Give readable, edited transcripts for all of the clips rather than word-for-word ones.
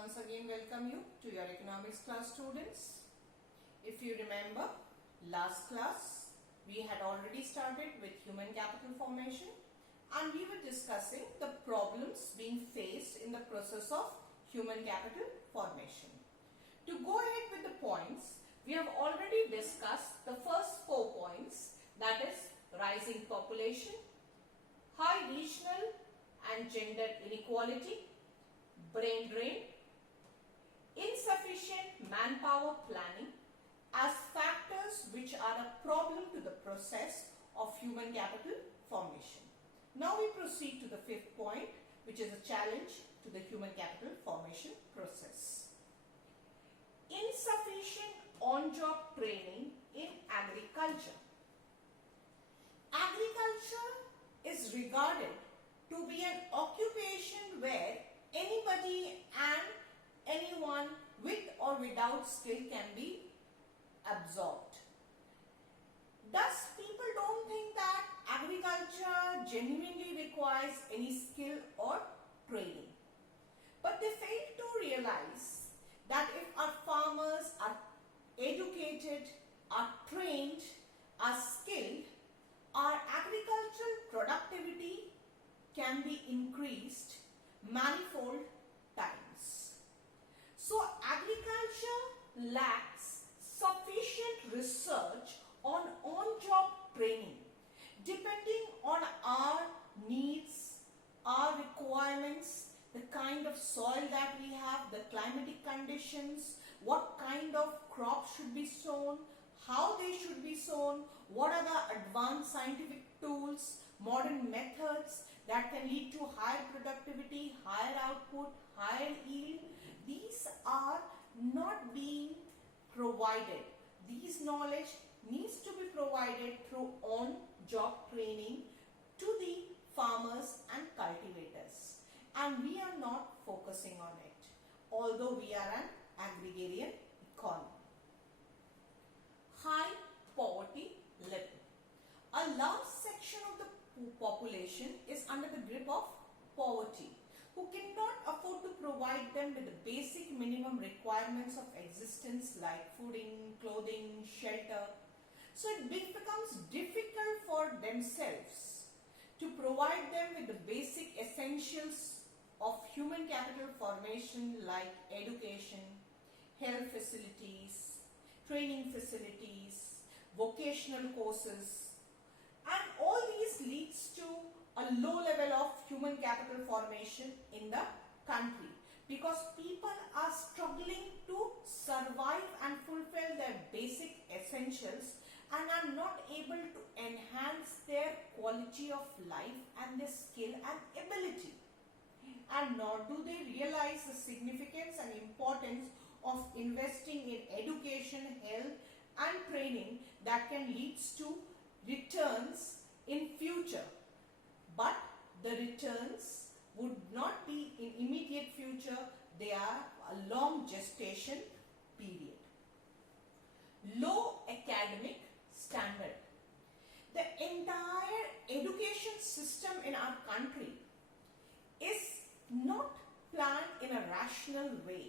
once again welcome you to your economics class, students. If you remember, last class we had already started with human capital formation and we were discussing the problems being faced in the process of human capital formation. To go ahead with the points, we have already discussed the first 4 points, that is rising population, high regional and gender inequality, brain drain, insufficient manpower planning as factors which are a problem to the process of human capital formation. Now we proceed to the 5th point, which is a challenge to the human capital formation process. Insufficient on-job training in agriculture. Agriculture is regarded to be an occupation where anybody and anyone with or without skill can be absorbed. Thus, people don't think that agriculture genuinely requires any skill or training. But they fail to realize that if our farmers are educated, are trained, are skilled, our agricultural productivity can be increased manifold times. So agriculture lacks sufficient research on on-job training depending on our needs, our requirements, the kind of soil that we have, the climatic conditions, what kind of crops should be sown, how they should be sown, what are the advanced scientific tools, modern methods that can lead to higher productivity, higher output, higher yield. These are not being provided. These knowledge needs to be provided through on-job training to the farmers and cultivators. And we are not focusing on it, although we are an agrarian economy. High poverty level. A large section of the population is under the grip of poverty, who cannot afford to provide them with the basic minimum requirements of existence like fooding, clothing, shelter. So it becomes difficult for themselves to provide them with the basic essentials of human capital formation like education, health facilities, training facilities, vocational courses, and all these leads to a low level of human capital formation in the country because people are struggling to survive and fulfill their basic essentials and are not able to enhance their quality of life and their skill and ability. And nor do they realize the significance and importance of investing in education, health and training that can lead to returns in future. But the returns would not be in immediate future, they are a long gestation period. Low academic standard. The entire education system in our country is not planned in a rational way,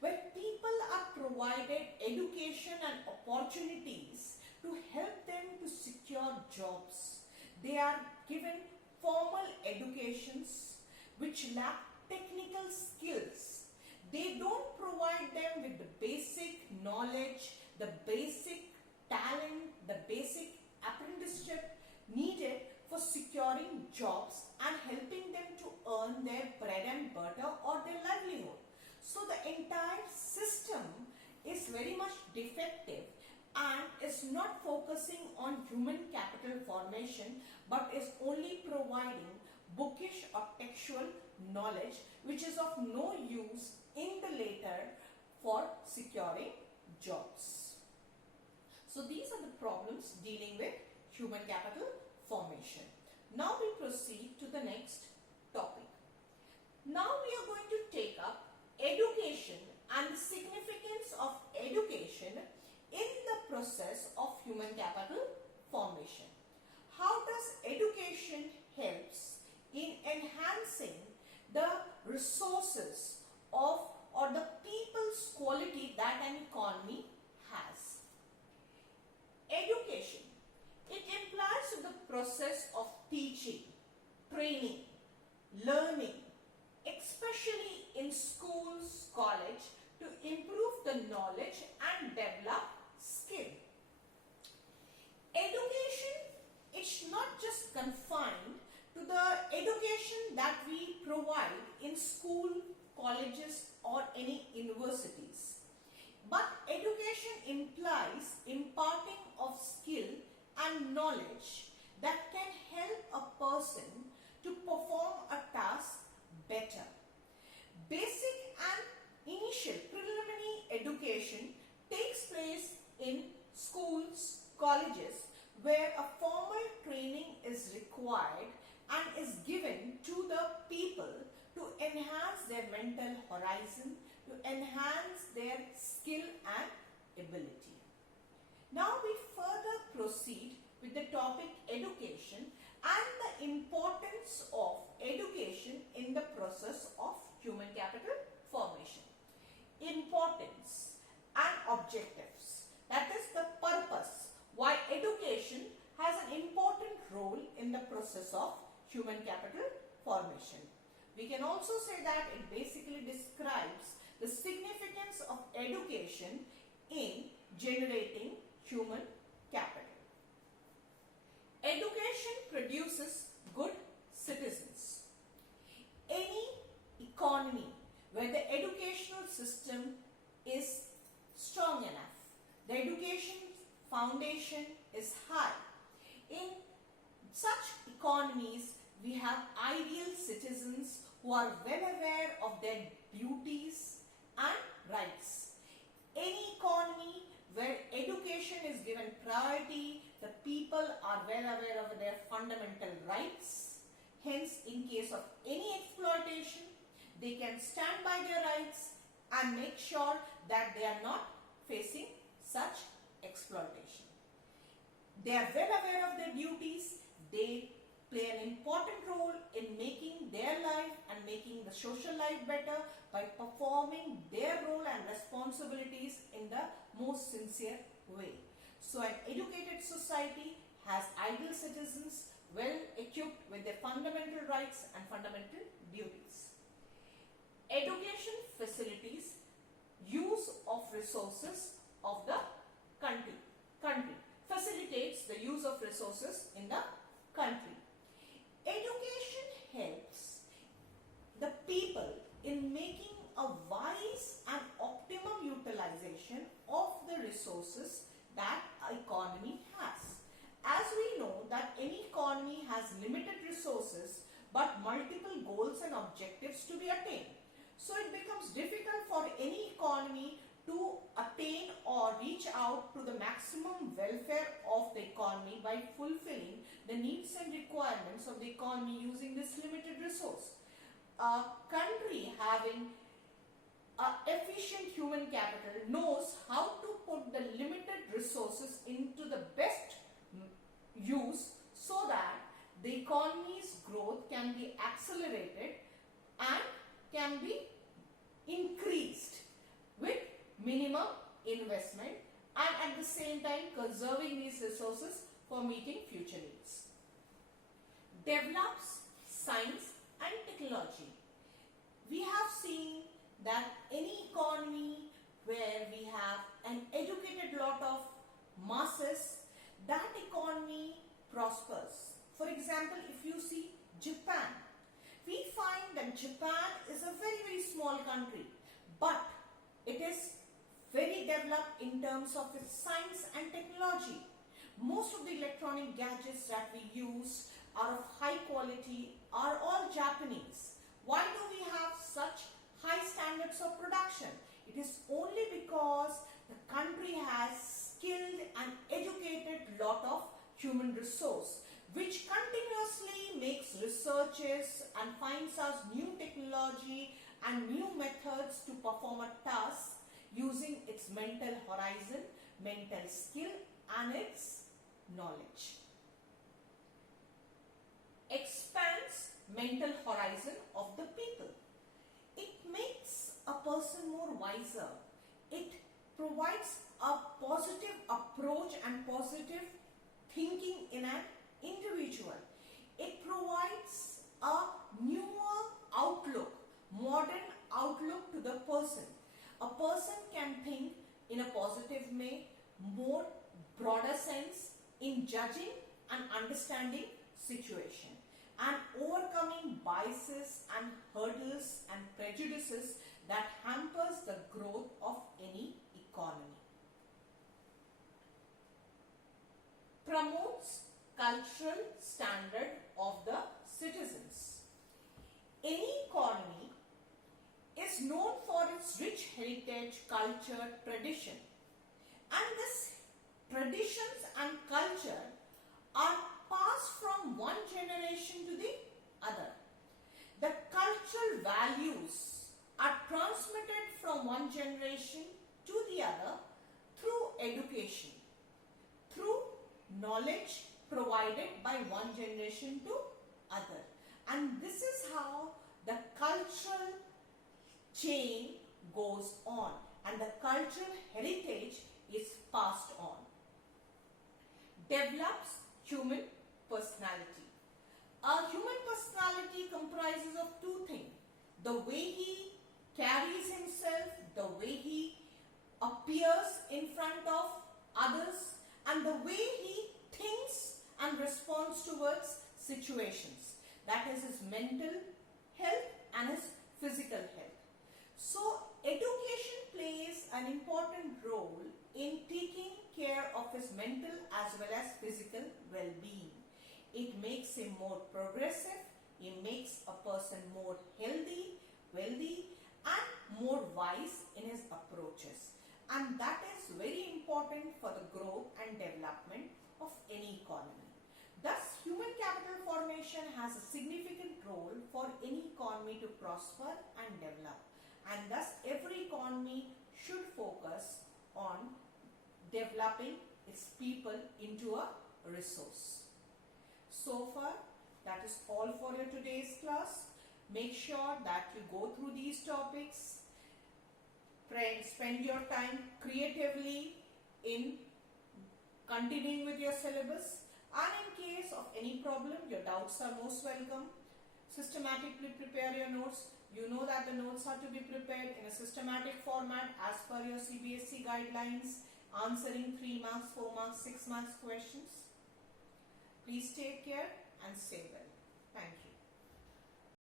where people are provided education and opportunities to help them to secure jobs. They are given formal educations which lack technical skills. They don't provide them with the basic knowledge, the basic talent, the basic apprenticeship needed for securing jobs and helping them to earn their bread and butter or their livelihood. So the entire system is very much defective and is not focusing on human capital formation but is only providing bookish or textual knowledge which is of no use in the later for securing jobs. So these are the problems dealing with human capital formation. Now we proceed to the next topic. Now we are going to take up education and the significance of education in the process of human capital formation. How does education helps in enhancing the resources of or in schools, college to improve the knowledge and develop skill. Education, it's not just confined to the education that we provide in school, colleges or any universities. But education implies imparting of skill and knowledge that can help a person to perform a task better. Basic and initial preliminary education takes place in schools, colleges, where a formal training is required and is given to the people to enhance their mental horizon, to enhance their skill and ability. Now we further proceed with the topic education and the importance of education in the process of human capital formation. Importance and objectives, that is the purpose why education has an important role in the process of human capital formation. We can also say that it basically describes the significance of education in generating human capital. Education produces good citizens. Any economy where the educational system is strong enough, the education foundation is high, in such economies we have ideal citizens who are well aware of their duties and rights. Any economy where education is given priority, the people are well aware of their fundamental rights. Hence, in case of any exploitation, they can stand by their rights and make sure that they are not facing such exploitation. They are well aware of their duties. They play an important role in making their life and making the social life better by performing their role and responsibilities in the most sincere way. So an educated society has ideal citizens well equipped with their fundamental rights and fundamental duties. Education facilities, use of resources of the country facilitates the use of resources in the country. Education helps the people in making a wise and optimum utilization of the resources that an economy has. As we know that any economy has limited resources but multiple goals and objectives to be attained. So it becomes difficult for any economy to attain or reach out to the maximum welfare of the economy by fulfilling the needs and requirements of the economy using this limited resource. A country having efficient human capital knows how to put the limited resources into the best use so that the economy's growth can be accelerated and can be increased with minimum investment and at the same time conserving these resources for meeting future needs. Develops science and technology. We have seen that any economy where we have an educated lot of masses, that economy prospers. For example, if you see Japan, we find that Japan is a very small country, but it is very developed in terms of its science and technology. Most of the electronic gadgets that we use are of high quality, are all Japanese. Why do we have such high standards of production? It is only because the country has skilled and educated lot of human resource, which continuously makes researches and finds us new technology and new methods to perform a task using its mental horizon, mental skill and its knowledge. Expands mental horizon of the people. It makes a person more wiser. It provides a positive approach and positive thinking in an individual. It provides a newer outlook, modern outlook A person can think in a positive way, more broader sense in judging and understanding situation, and overcoming biases and hurdles and prejudices that hampers the growth of any economy. Promotes cultural standard of the citizens. Any economy is known for its rich heritage, culture, tradition, and this traditions and culture are passed from one generation to the other. The cultural values are transmitted from one generation to the other through education, through knowledge provided by one generation to other. And this is how the cultural chain goes on and the cultural heritage is passed on. Develops human personality. A human personality comprises of two things: the way he carries himself, the way he appears in front of others, and the way he thinks and responds towards situations. That is his mental health and his physical health. So education plays an important role in taking care of his mental as well as physical well-being. It makes him more progressive, it makes a person more healthy, wealthy, and more wise in his approaches. And that is very important for the growth and development of any economy. Thus, human capital formation has a significant role for any economy to prosper and develop. And thus, every economy should focus on developing its people into a resource. So far, that is all for your today's class. Make sure that you go through these topics. Spend your time creatively in continuing with your syllabus. And in case of any problem, your doubts are most welcome. Systematically prepare your notes. You know that the notes are to be prepared in a systematic format as per your CBSE guidelines, answering 3 marks, 4 marks, 6 marks questions. Please take care and stay well. Thank you.